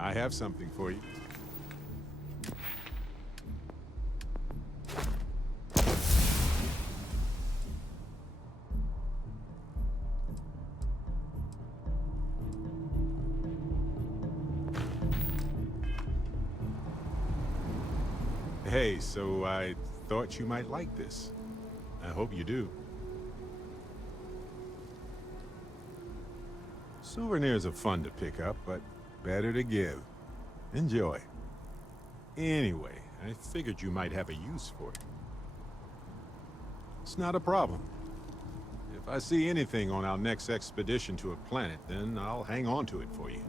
I have something for you. Hey, so I thought you might like this. I hope you do. Souvenirs are fun to pick up, but better to give. Enjoy. Anyway, I figured you might have a use for it. It's not a problem. If I see anything on our next expedition to a planet, then I'll hang on to it for you.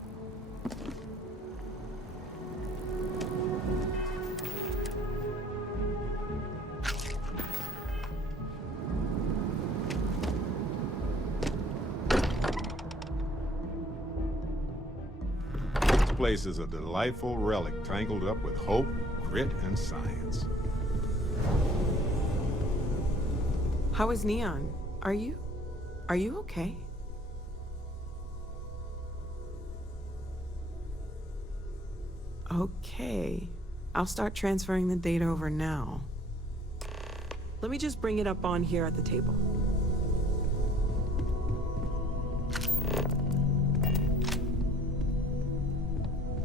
This place is a delightful relic tangled up with hope, grit, and science. How is Neon? Are you okay? Okay. I'll start transferring the data over now. Let me just bring it up on here at the table.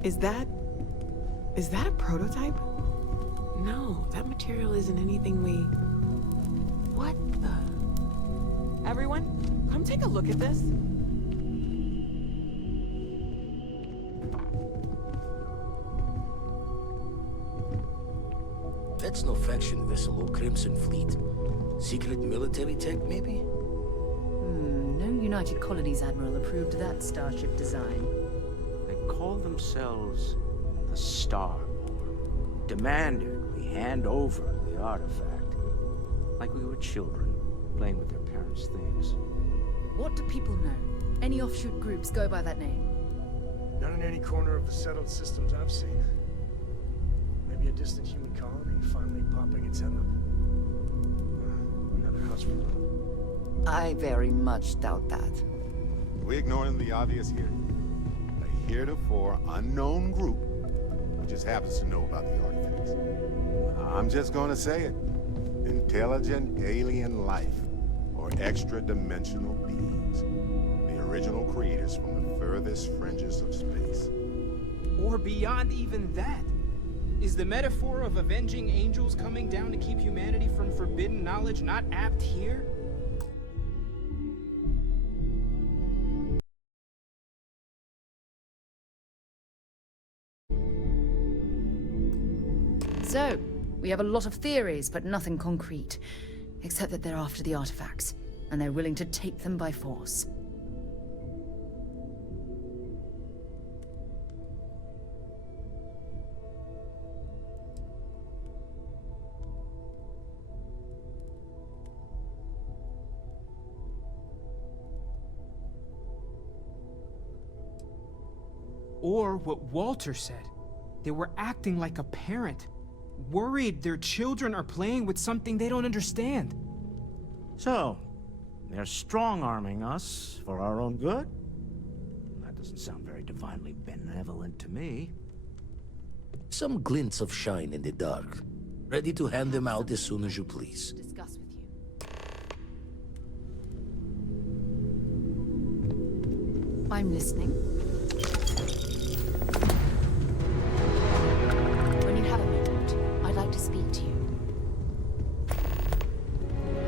Is that a prototype? No, that material isn't anything we... What the... Everyone, come take a look at this. That's no faction vessel or Crimson Fleet. Secret military tech, maybe? No United Colonies Admiral approved that starship design. They call themselves the Starboard. Demanded we hand over the artifact. Like we were children, playing with their parents' things. What do people know? Any offshoot groups go by that name? Not in any corner of the settled systems I've seen. Maybe a distant human colony finally popping its head up. Another house for them. I very much doubt that. Are we ignoring the obvious here? A heretofore unknown group who just happens to know about the artifacts. I'm just gonna say it. Intelligent alien life, or extra-dimensional beings. The original creators from the furthest fringes of space. Or beyond even that. Is the metaphor of avenging angels coming down to keep humanity from forbidden knowledge not apt here? So, we have a lot of theories, but nothing concrete. Except that they're after the artifacts, and they're willing to take them by force. Or what Walter said. They were acting like a parent. Worried their children are playing with something they don't understand. So, they're strong-arming us for our own good? That doesn't sound very divinely benevolent to me. Some glints of shine in the dark. Ready to hand them out as soon as you please. Discuss with you. I'm listening. When you have a moment, I'd like to speak to you.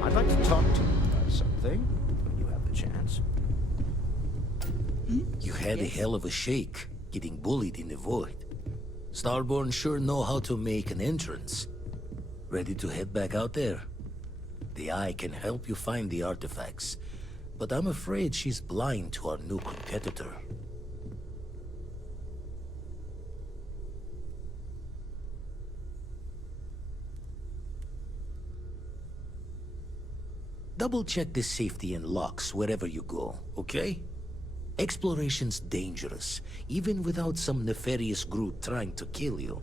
I'd like to talk to you about something, when you have the chance. You had a hell of a shake, getting bullied in the void. Starborn sure know how to make an entrance. Ready to head back out there? The Eye can help you find the artifacts, but I'm afraid she's blind to our new competitor. Double-check the safety and locks wherever you go, okay? Exploration's dangerous, even without some nefarious group trying to kill you.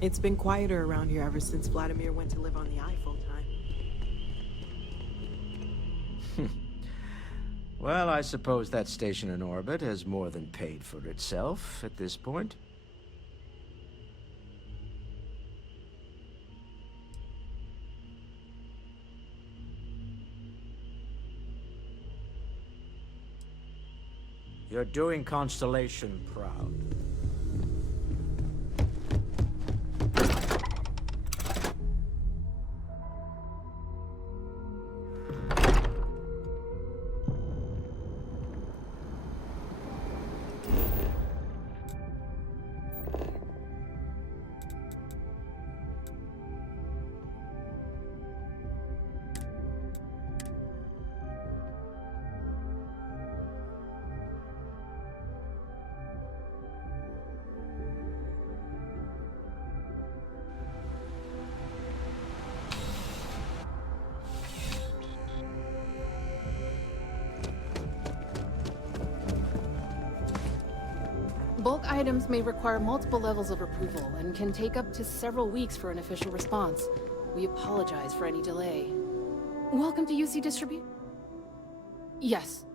It's been quieter around here ever since Vladimir went to live on the Eye full time. Well, I suppose that station in orbit has more than paid for itself at this point. You're doing Constellation proud. Bulk items may require multiple levels of approval and can take up to several weeks for an official response. We apologize for any delay. Welcome to UC Distribute. Yes.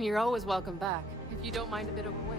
You're always welcome back, if you don't mind a bit of a wait.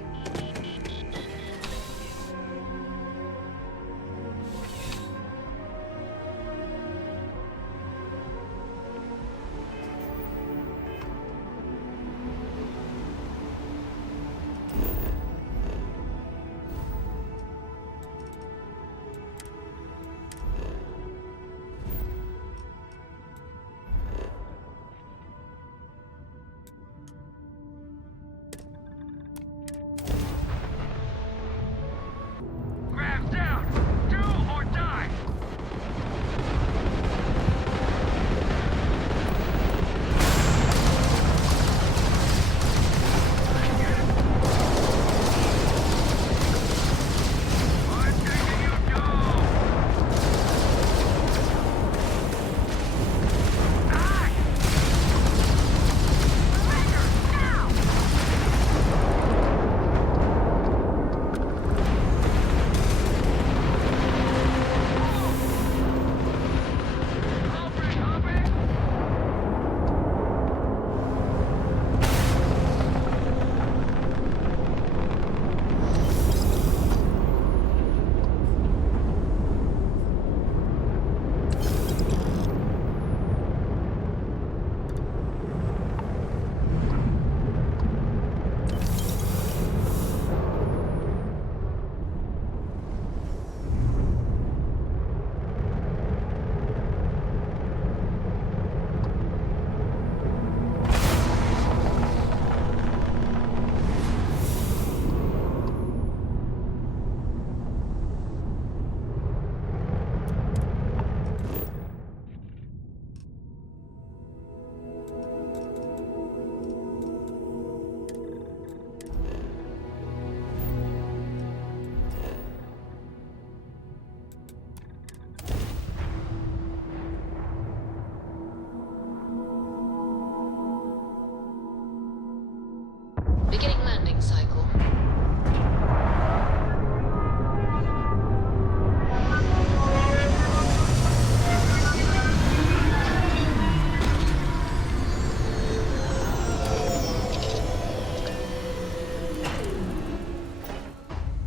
Beginning landing cycle.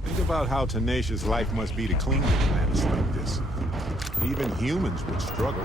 Think about how tenacious life must be to clean planets like this. Even humans would struggle.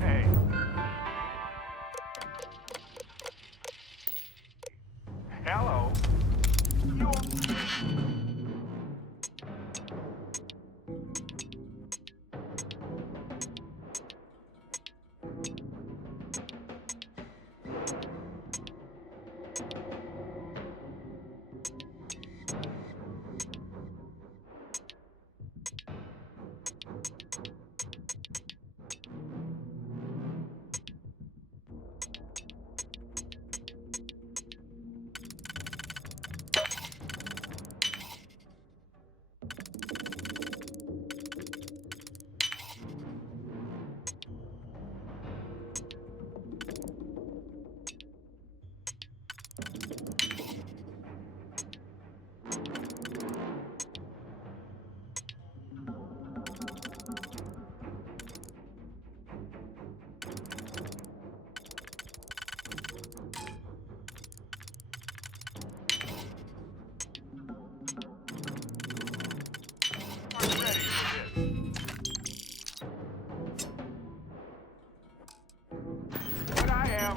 Hey. Hello. You. But I am.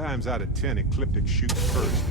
times out of 10, Ecliptic shoots first.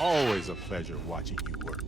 Always a pleasure watching you work.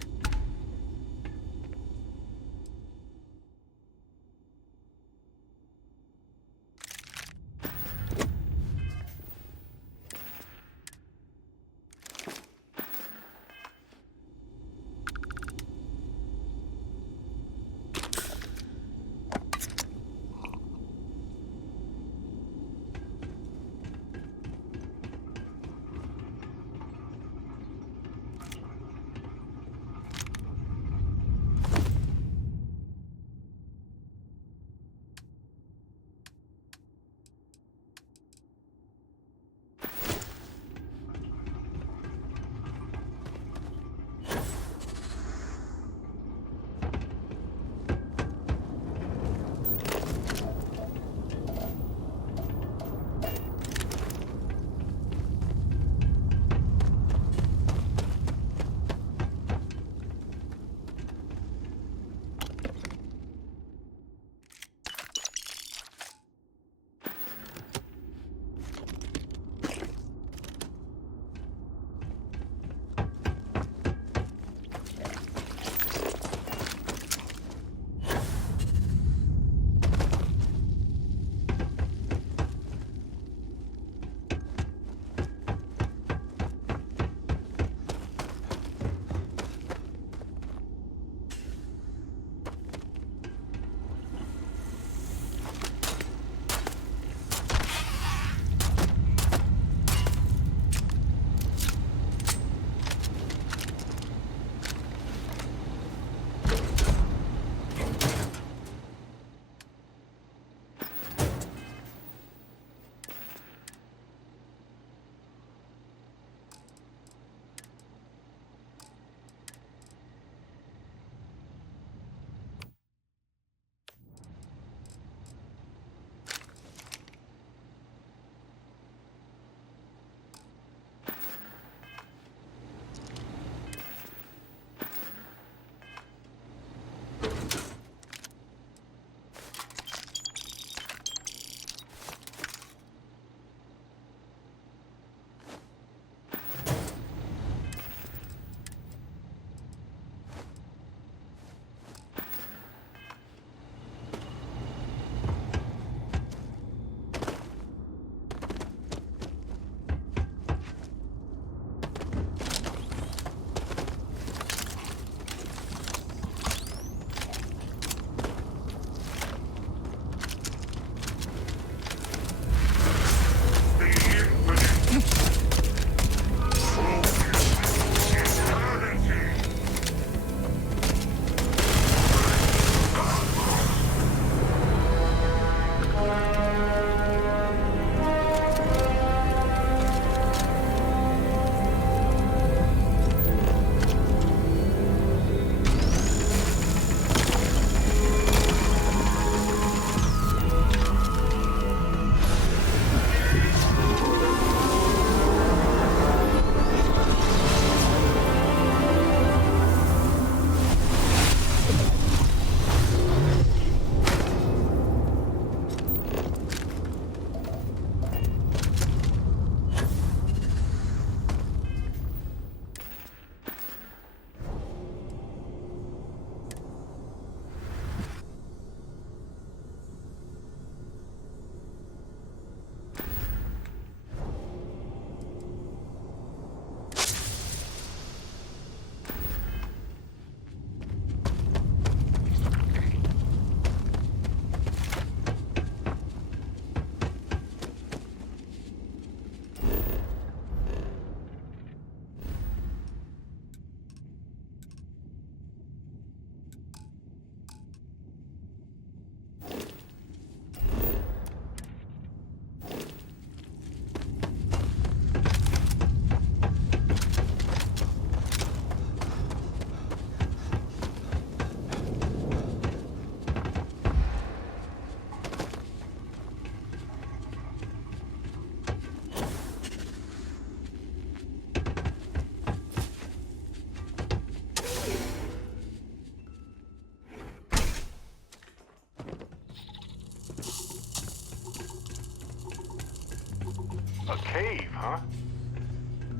A cave, huh?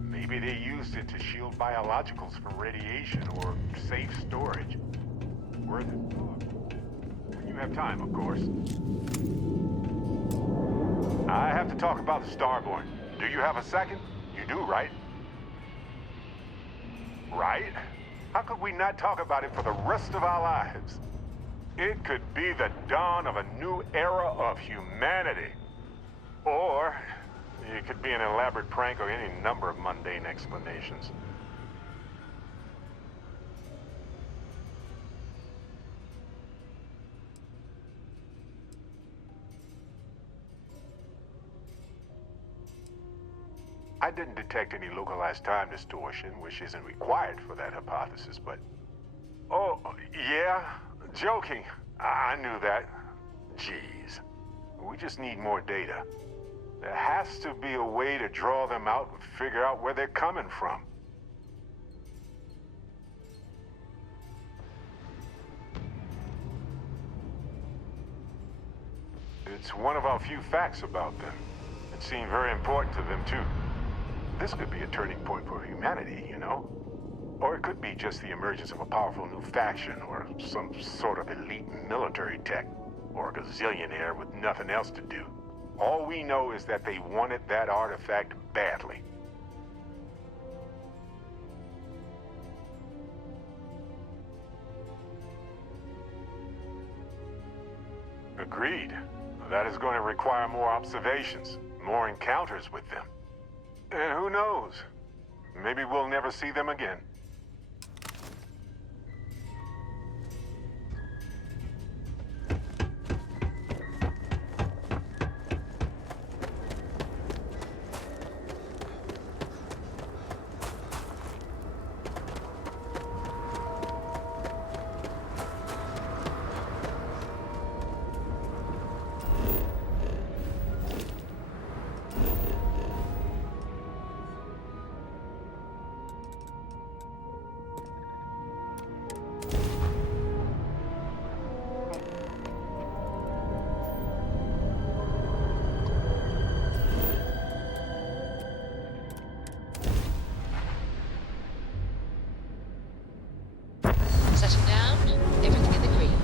Maybe they used it to shield biologicals from radiation or safe storage. Worth it. When you have time, of course. I have to talk about the Starborn. Do you have a second? You do, right? Right? How could we not talk about it for the rest of our lives? It could be the dawn of a new era of humanity. Or it could be an elaborate prank or any number of mundane explanations. I didn't detect any localized time distortion, which isn't required for that hypothesis, but... Oh, yeah? Joking. I knew that. Jeez. We just need more data. There has to be a way to draw them out and figure out where they're coming from. It's one of our few facts about them. It seemed very important to them, too. This could be a turning point for humanity, you know? Or it could be just the emergence of a powerful new faction, or some sort of elite military tech, or a gazillionaire with nothing else to do. All we know is that they wanted that artifact badly. Agreed. That is going to require more observations, more encounters with them. And who knows? Maybe we'll never see them again. Setting down. Everything in the green.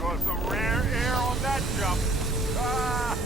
Got some rare air on that jump. Ah!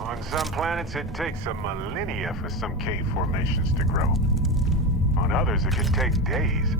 On some planets, it takes a millennia for some cave formations to grow. On others, it can take days.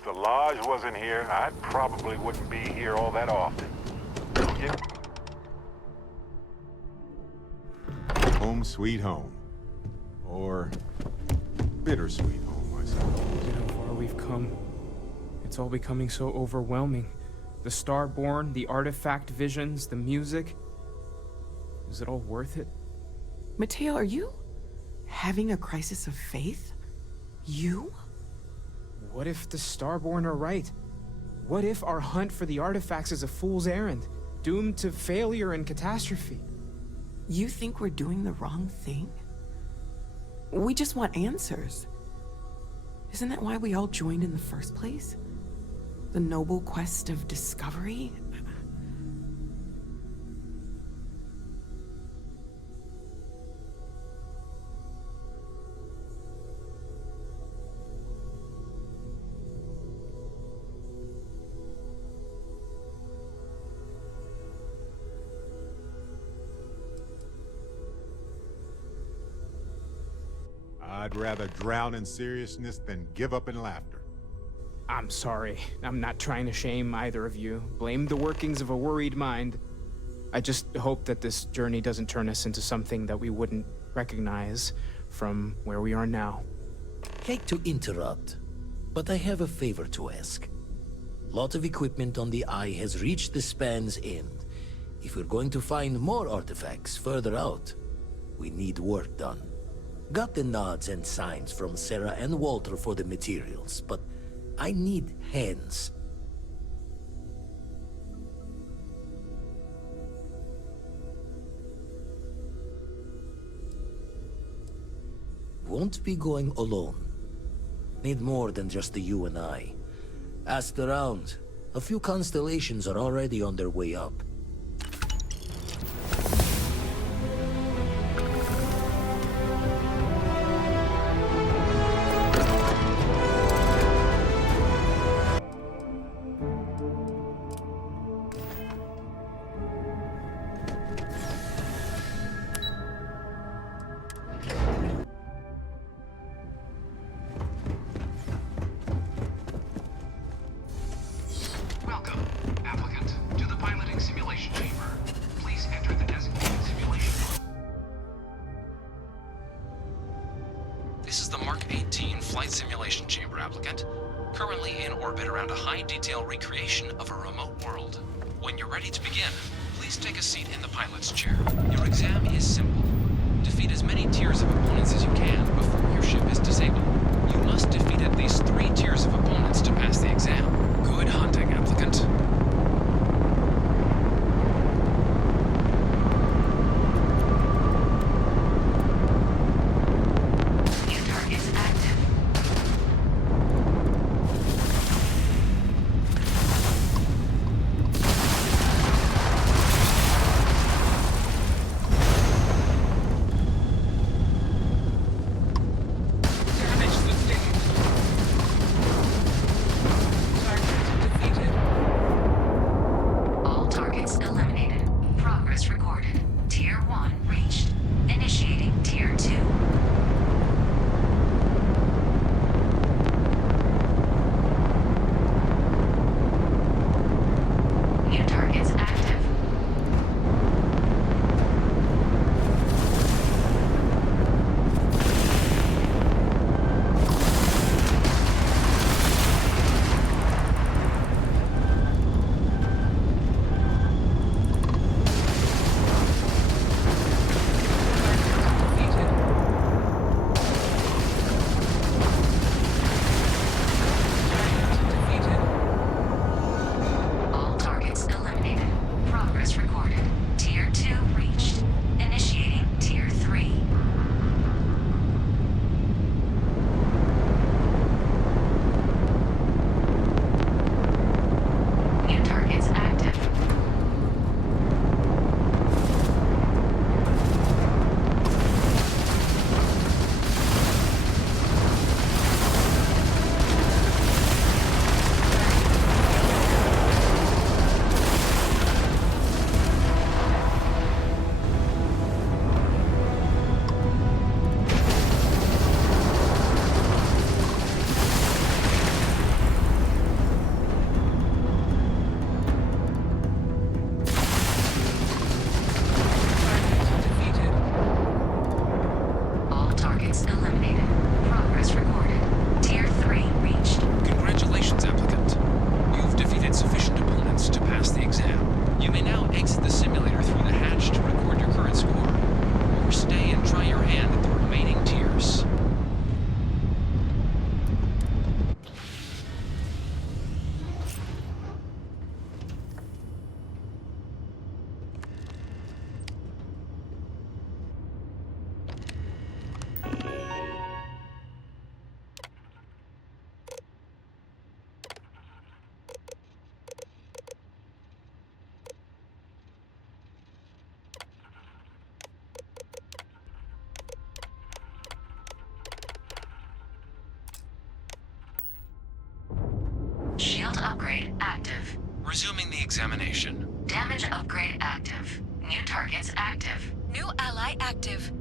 If the Lodge wasn't here, I probably wouldn't be here all that often. Don't you? Home sweet home. Or bittersweet home, I suppose. Look at how far we've come. It's all becoming so overwhelming. The Starborn, the artifact visions, the music. Is it all worth it? Mateo, are you having a crisis of faith? You? What if the Starborn are right? What if our hunt for the artifacts is a fool's errand, doomed to failure and catastrophe? You think we're doing the wrong thing? We just want answers. Isn't that why we all joined in the first place? The noble quest of discovery? I'd rather drown in seriousness than give up in laughter. I'm sorry. I'm not trying to shame either of you. Blame the workings of a worried mind. I just hope that this journey doesn't turn us into something that we wouldn't recognize from where we are now. Hate to interrupt, but I have a favor to ask. Lot of equipment on the Eye has reached the span's end. If we're going to find more artifacts further out, we need work done. Got the nods and signs from Sarah and Walter for the materials, but I need hands. Won't be going alone. Need more than just the you and I. Asked around. A few constellations are already on their way up. Welcome, applicant, to the piloting simulation chamber. Please enter the designated simulation. This is the Mark 18 flight simulation chamber, applicant. Currently in orbit around a high-detail recreation of a remote world. When you're ready to begin, please take a seat in the pilot's chair. Your exam is simple. Defeat as many tiers of opponents as you can before your ship is disabled. You must defeat at least 3 tiers of opponents to pass the exam. Good hunting, applicant. Computer is active. targets eliminated. Progress recorded. Tier 3 reached. Congratulations, applicant. You've defeated sufficient opponents to pass the exam. You may now exit the simulator through the hatch to record your current score, or stay and try your hand at the remaining tiers. Shield upgrade active. Resuming the examination. Damage upgrade active. New targets active. New ally active.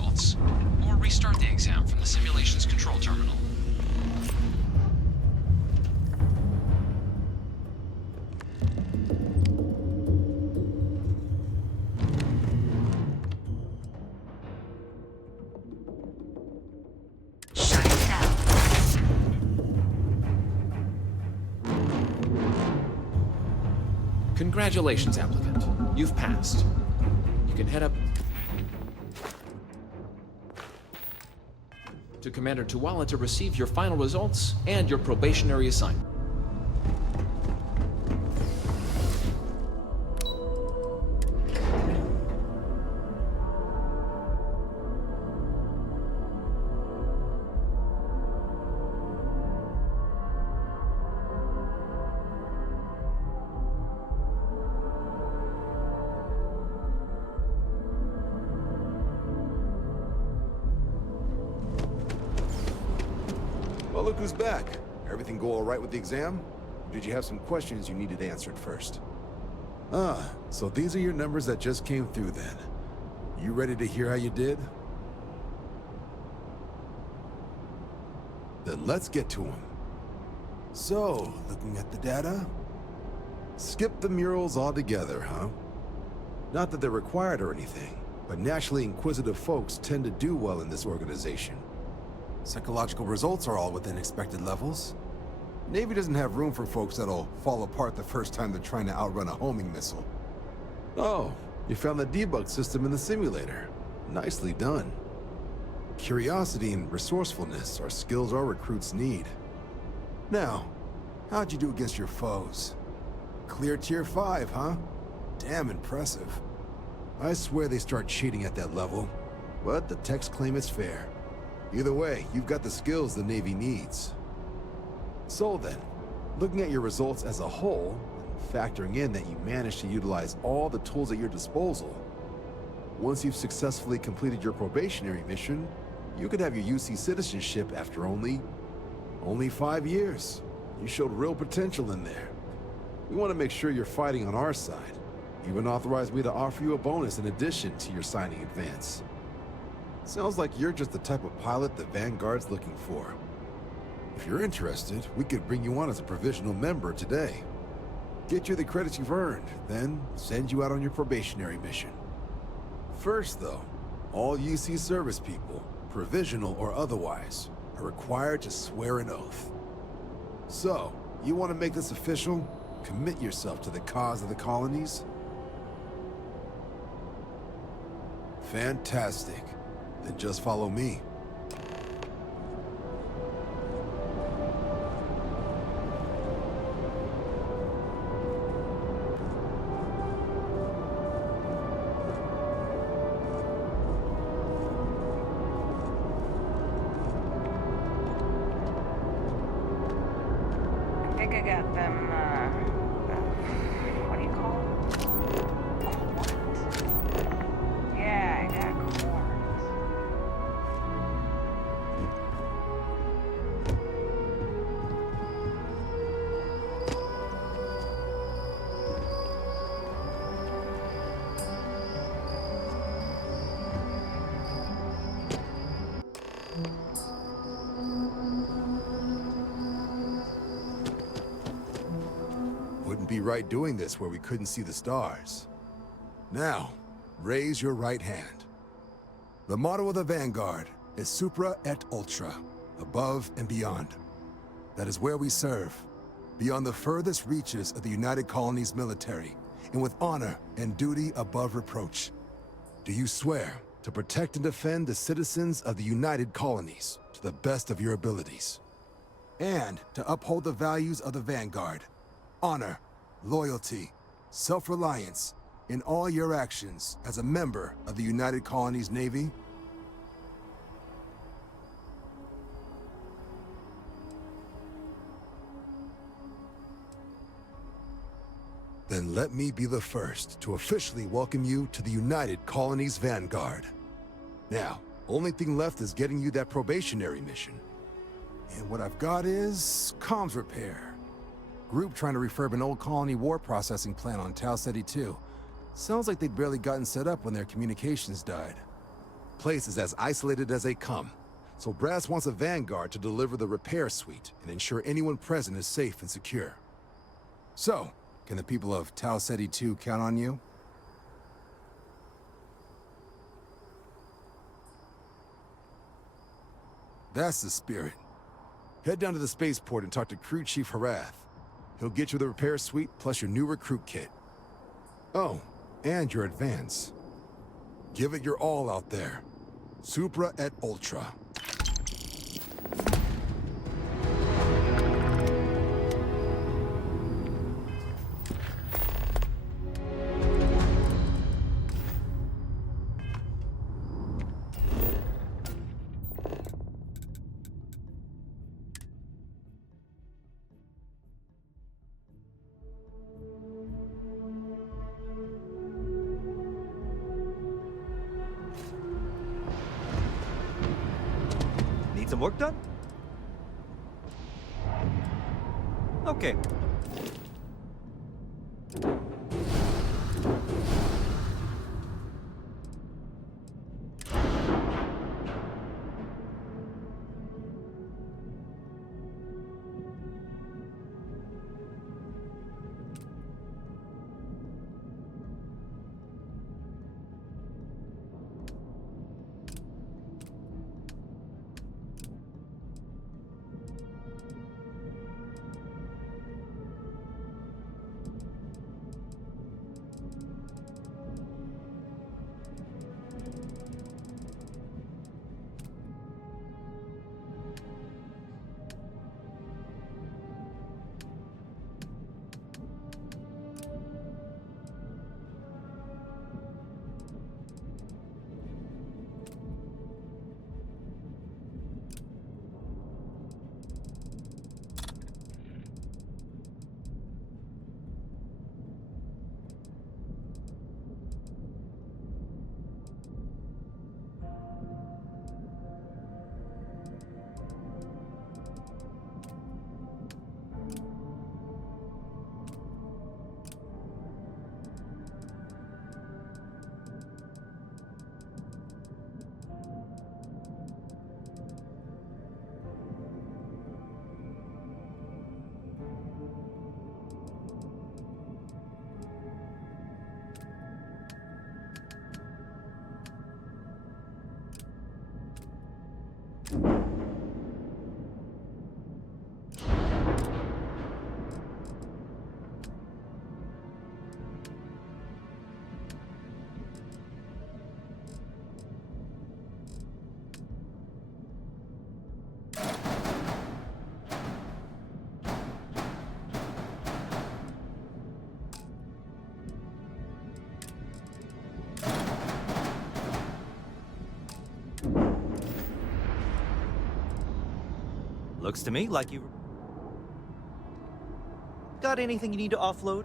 results, or restart the exam from the simulation's control terminal. Congratulations, applicant. You've passed. You can head up to Commander Tuwala to receive your final results and your probationary assignment. Well, look who's back. Everything go all right with the exam? Or did you have some questions you needed answered first? Ah, so these are your numbers that just came through then. You ready to hear how you did? Then let's get to them. So, looking at the data? Skip the murals altogether, huh? Not that they're required or anything, but naturally inquisitive folks tend to do well in this organization. Psychological results are all within expected levels. Navy doesn't have room for folks that'll fall apart the first time they're trying to outrun a homing missile. Oh, you found the debug system in the simulator. Nicely done. Curiosity and resourcefulness are skills our recruits need. Now, how'd you do against your foes? Clear tier 5, huh? Damn impressive. I swear they start cheating at that level, but the techs claim it's fair. Either way, you've got the skills the Navy needs. So then, looking at your results as a whole, and factoring in that you managed to utilize all the tools at your disposal, once you've successfully completed your probationary mission, you could have your UC citizenship after only 5 years. You showed real potential in there. We want to make sure you're fighting on our side. Even authorized me to offer you a bonus in addition to your signing advance. Sounds like you're just the type of pilot the Vanguard's looking for. If you're interested, we could bring you on as a provisional member today. Get you the credits you've earned, then send you out on your probationary mission. First though, all UC service people, provisional or otherwise, are required to swear an oath. So, you want to make this official? Commit yourself to the cause of the colonies? Fantastic. Then just follow me. I think I got them, what do you call them? Corns. Yeah, I got corns. Wouldn't be right doing this where we couldn't see the stars. Now, raise your right hand. The motto of the Vanguard is Supra et Ultra, above and beyond. That is where we serve, beyond the furthest reaches of the United Colonies military, and with honor and duty above reproach. Do you swear to protect and defend the citizens of the United Colonies to the best of your abilities? And to uphold the values of the Vanguard, honor, loyalty, self-reliance, in all your actions as a member of the United Colonies Navy? Then let me be the first to officially welcome you to the United Colonies Vanguard. Now, only thing left is getting you that probationary mission. And what I've got is comms repair. Group trying to refurb an old colony war processing plant on Tau Ceti 2. Sounds like they'd barely gotten set up when their communications died. place is as isolated as they come. So Brass wants a vanguard to deliver the repair suite and ensure anyone present is safe and secure. So, can the people of Tau Ceti 2 count on you? That's the spirit. Head down to the spaceport and talk to Crew Chief Harath. He'll get you the repair suite plus your new recruit kit. Oh, and your advance. Give it your all out there. Supra et Ultra. Some work done? Okay. Looks to me like you... Got anything you need to offload?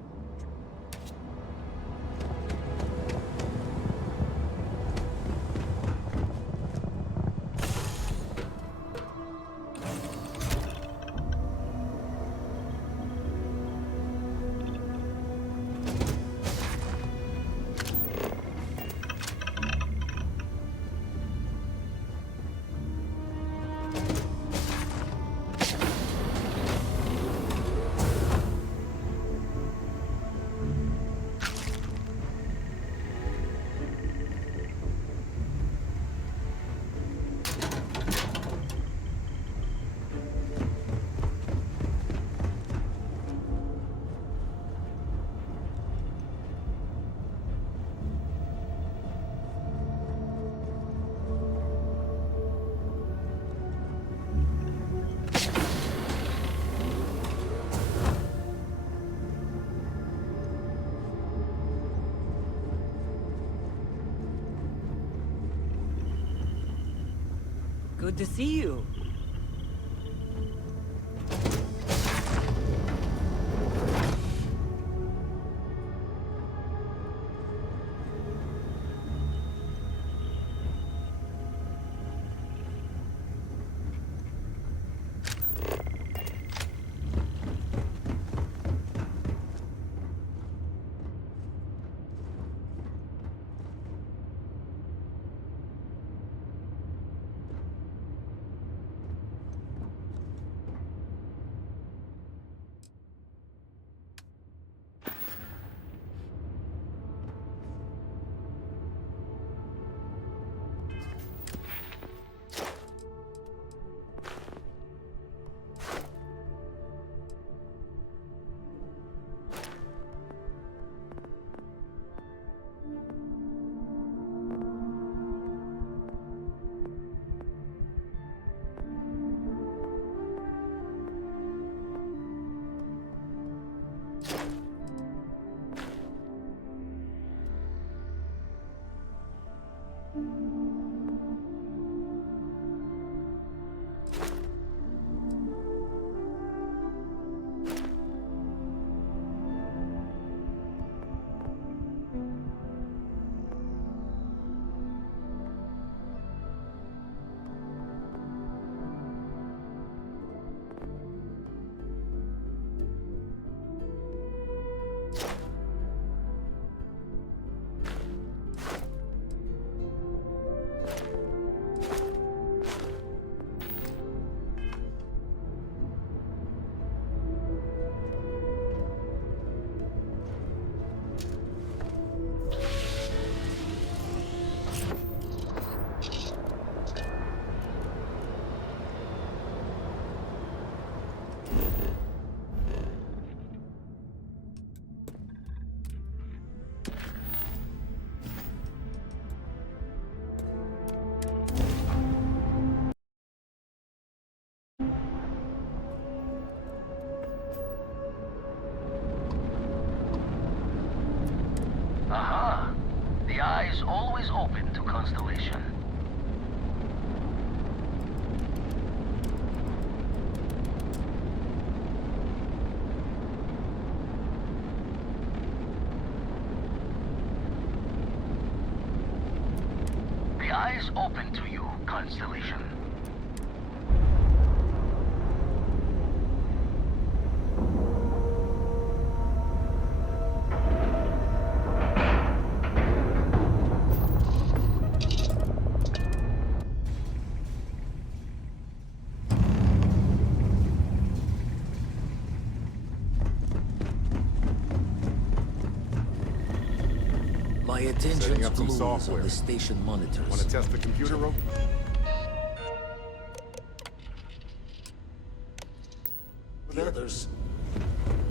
Good to see you. eyes open to Constellation. The eyes open to you, Constellation. My Setting attention's up some glued on software. the station monitors. Want to test the computer room? The others.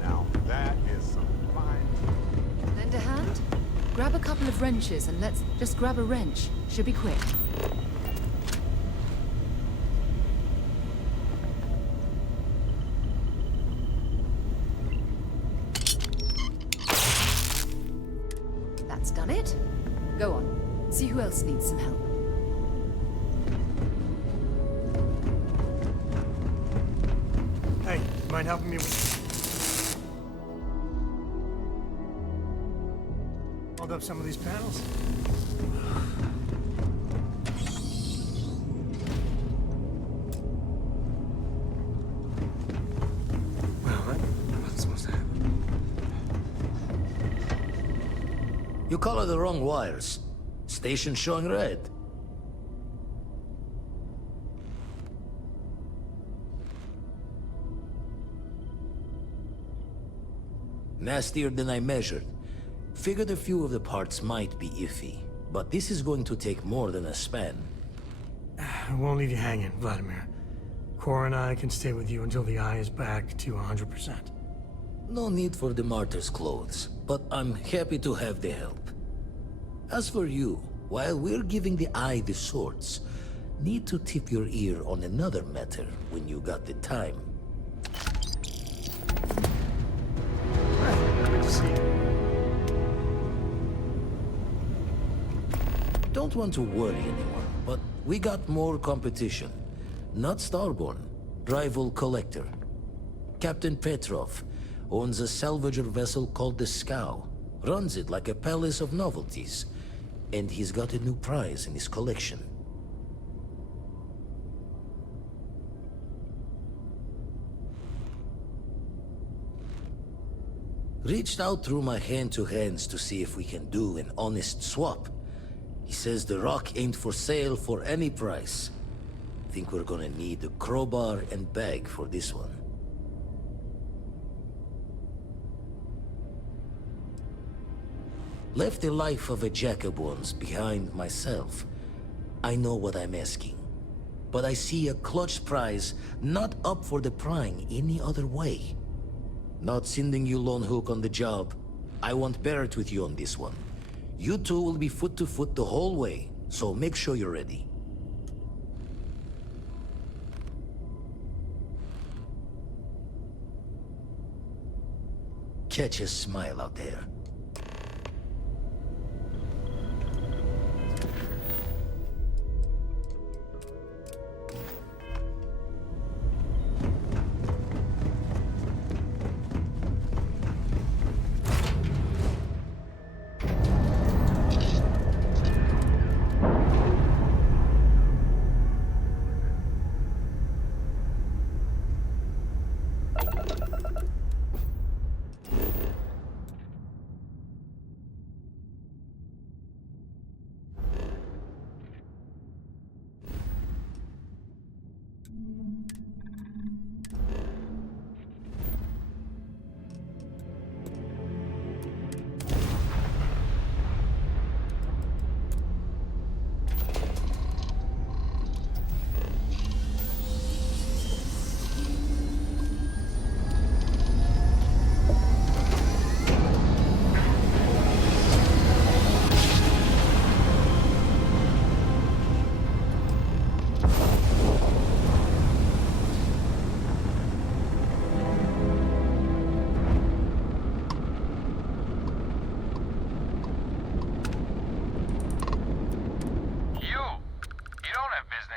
Now, that is some fine... Lend a hand? Grab a couple of wrenches and let's just grab a wrench. Should be quick. That's done it. Go on. See who else needs some help. Hey, mind helping me with... Hold up some of these panels? Well, that wasn't supposed to happen. You color the wrong wires. Station showing red. Nastier than I measured. Figured a few of the parts might be iffy, but this is going to take more than a span. I won't leave you hanging, Vladimir. Cora and I can stay with you until the eye is back to 100%. No need for the martyr's clothes, but I'm happy to have the help. As for you, while we're giving the eye the swords, need to tip your ear on another matter when you got the time. Good to see you. Don't want to worry anyone, but we got more competition. Not Starborn, rival collector. Captain Petrov owns a salvager vessel called the Scow. Runs it like a palace of novelties. And he's got a new prize in his collection. Reached out through my hand-to-hands to see if we can do an honest swap. He says the rock ain't for sale for any price. Think we're gonna need a crowbar and bag for this one. Left the life of a jacob once behind myself. I know what I'm asking. But I see a clutch prize not up for the prying any other way. Not sending you lone hook on the job. I want Barrett with you on this one. You two will be foot to foot the whole way, so make sure you're ready. Catch a smile out there.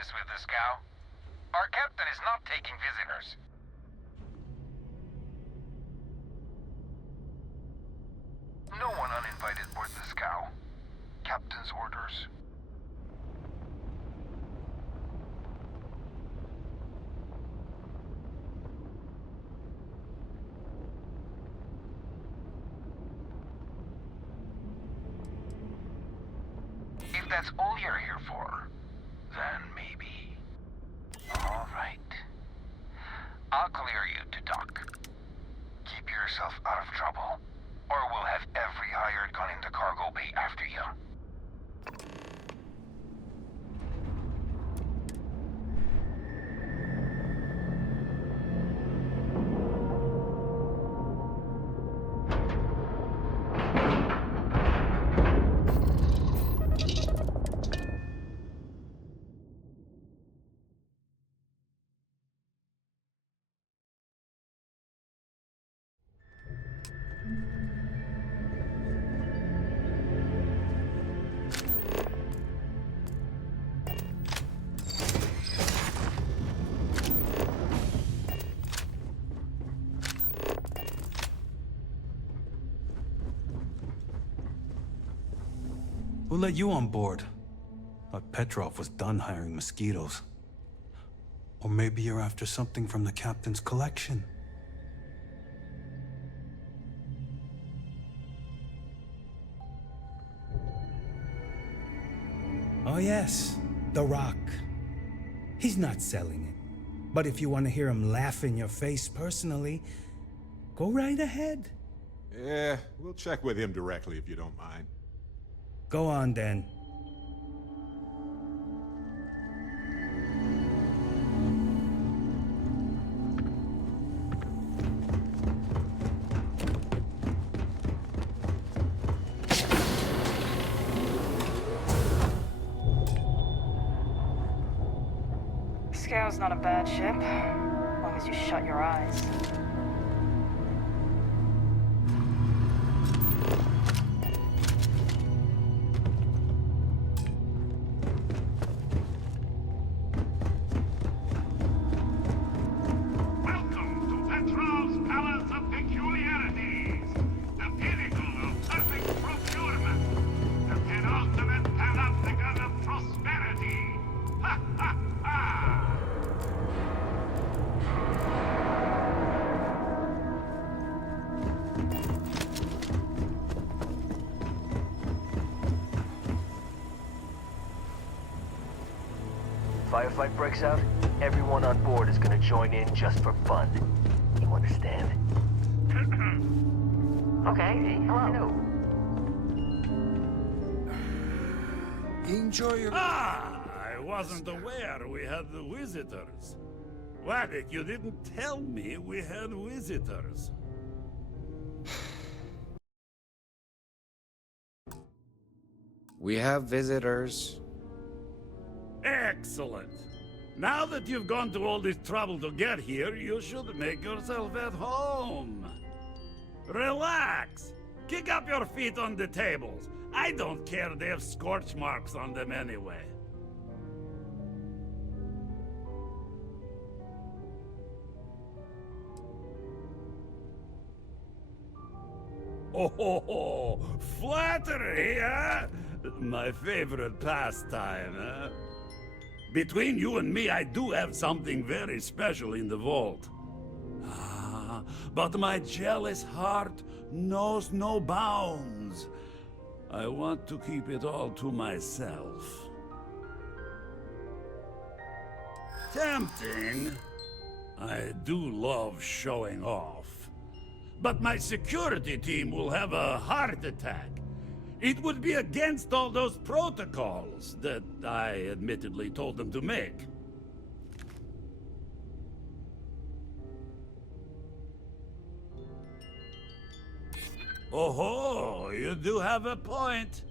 business with the scow? Our captain is not taking visitors. No one uninvited board the scow. Captain's orders. If that's all you're here for, then maybe. All right. I'll clear you to dock. Keep yourself out of trouble, or we'll have every hired gun in the cargo bay after you. Who let you on board? Thought Petrov was done hiring mosquitoes. Or maybe you're after something from the captain's collection. Oh yes, The Rock. He's not selling it. But if you want to hear him laugh in your face personally, go right ahead. Yeah, we'll check with him directly if you don't mind. Go on then. Scow's not a bad ship, as long as you shut your eyes. Firefight breaks out, everyone on board is gonna join in just for fun. You understand? Okay, hello. Enjoy your... I wasn't aware we had the visitors. Waddick, you didn't tell me we had visitors. We have visitors. Excellent. Now that you've gone to all this trouble to get here, you should make yourself at home. Relax. Kick up your feet on the tables. I don't care, they have scorch marks on them anyway. Oh, flattery, huh? My favorite pastime, huh? Between you and me, I do have something very special in the vault. Ah, but my jealous heart knows no bounds. I want to keep it all to myself. Tempting. I do love showing off. But my security team will have a heart attack. It would be against all those protocols that I admittedly told them to make. Oh, you do have a point.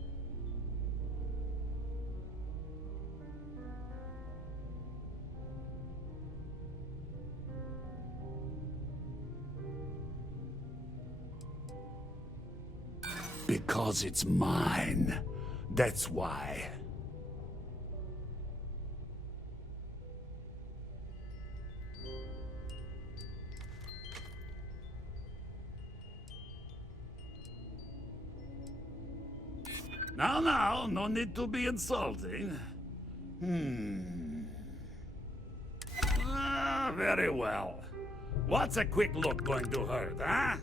Because it's mine. That's why. Now, no need to be insulting. Very well. What's a quick look going to hurt, huh?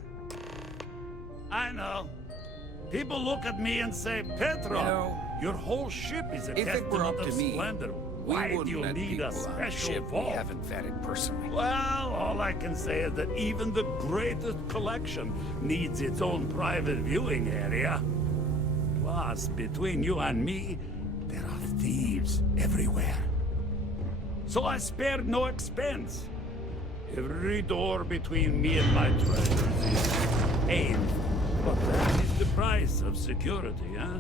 I know. People look at me and say, Petro, your whole ship is a if it were up testament to of me, splendor. we Why do wouldn't you let need people a on a special ship vault? we haven't vetted personally. Well, all I can say is that even the greatest collection needs its own private viewing area. Plus, between you and me, there are thieves everywhere. So I spared no expense. Every door between me and my treasures is painful. But that is the price of security, huh?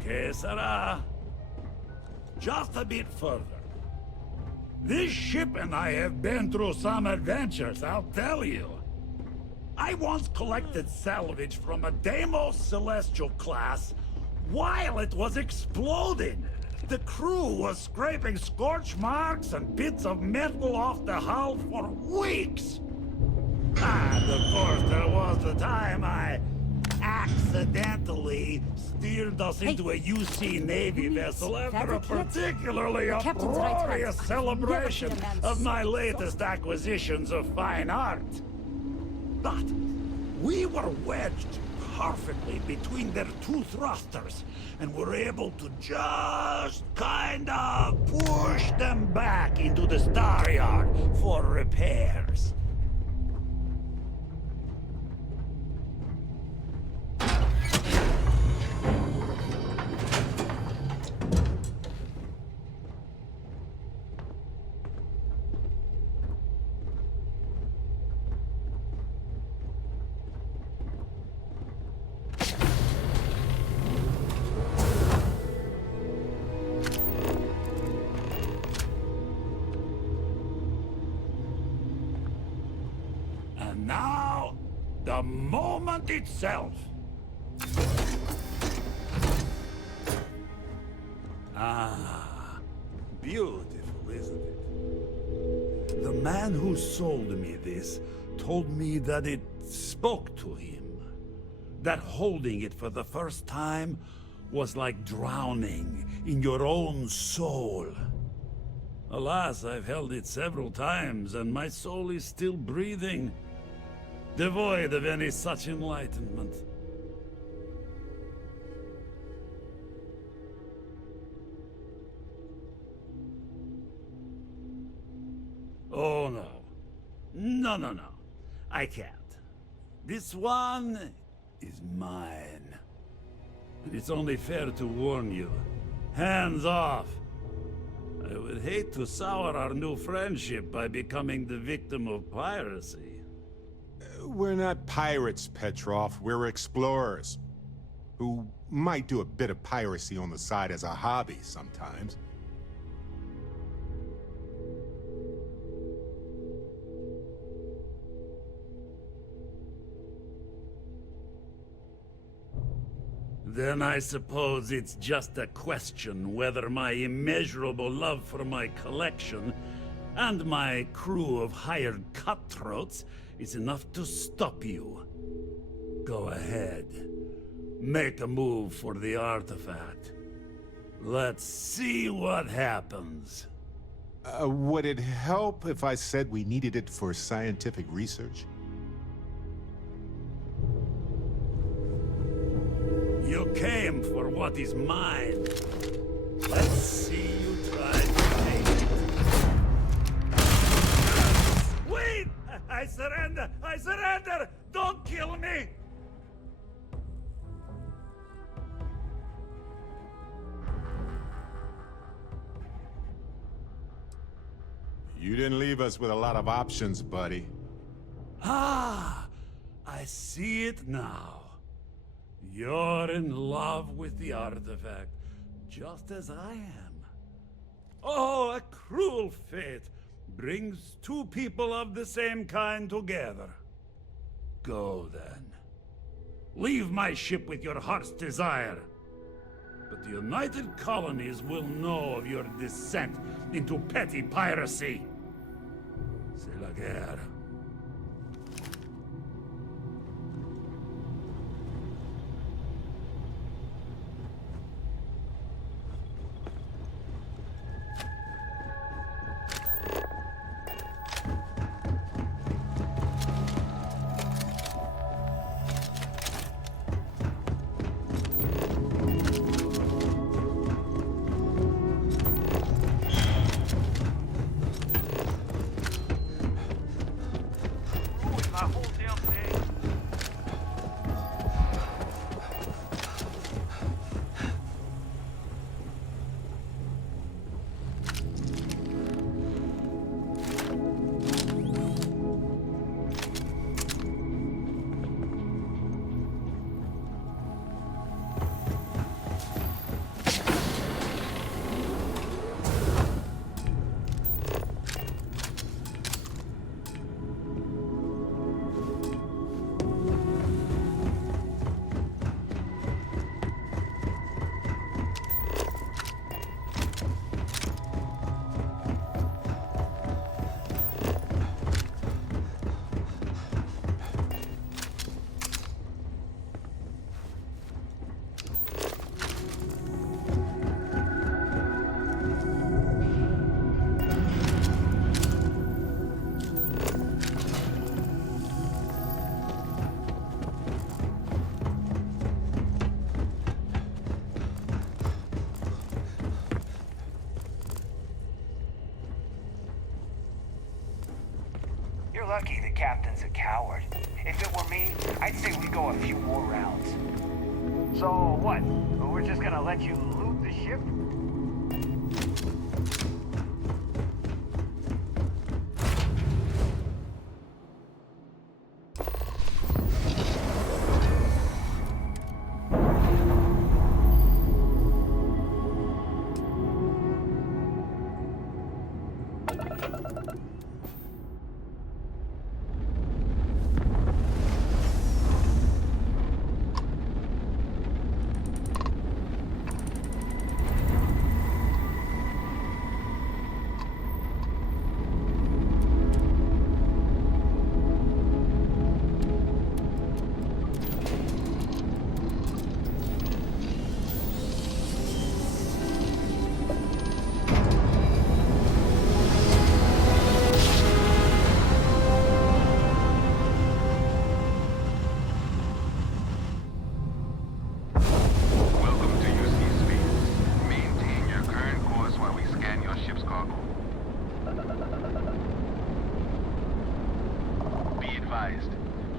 Que sera? Just a bit further. This ship and I have been through some adventures, I'll tell you. I once collected salvage from a Deimos Celestial class while it was exploding. The crew was scraping scorch marks and bits of metal off the hull for weeks. And of course, there was the time I accidentally steered us into a UC Navy vessel after a particularly uproarious celebration of my latest acquisitions of fine art. But we were wedged perfectly between their two thrusters, and were able to just kind of push them back into the Star Yard for repairs. And now, the moment itself. Ah, beautiful, isn't it? The man who sold me this told me that it spoke to him. That holding it for the first time was like drowning in your own soul. Alas, I've held it several times, and my soul is still breathing, devoid of any such enlightenment. Oh, no. No. I can't. This one is mine. And it's only fair to warn you. Hands off! I would hate to sour our new friendship by becoming the victim of piracy. We're not pirates, Petrov. We're explorers. Who might do a bit of piracy on the side as a hobby sometimes. Then I suppose it's just a question whether my immeasurable love for my collection and my crew of hired cutthroats is enough to stop you. Go ahead. Make a move for the artifact. Let's see what happens. Would it help if I said we needed it for scientific research? You came for what is mine. Let's see you try to take it. Wait! I surrender! I surrender! Don't kill me! You didn't leave us with a lot of options, buddy. Ah! I see it now. You're in love with the artifact, just as I am. Oh, a cruel fate brings two people of the same kind together. Go then. Leave my ship with your heart's desire. But the United Colonies will know of your descent into petty piracy. C'est la guerre. You're lucky the captain's a coward. If it were me, I'd say we go a few more rounds. So what? We're just gonna let you loot the ship?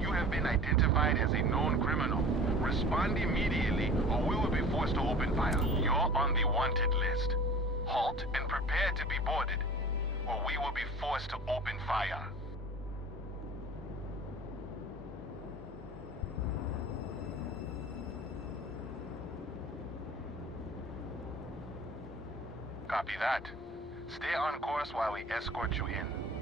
You have been identified as a known criminal. Respond immediately, or we will be forced to open fire. You're on the wanted list. Halt and prepare to be boarded, or we will be forced to open fire. Copy that. Stay on course while we escort you in.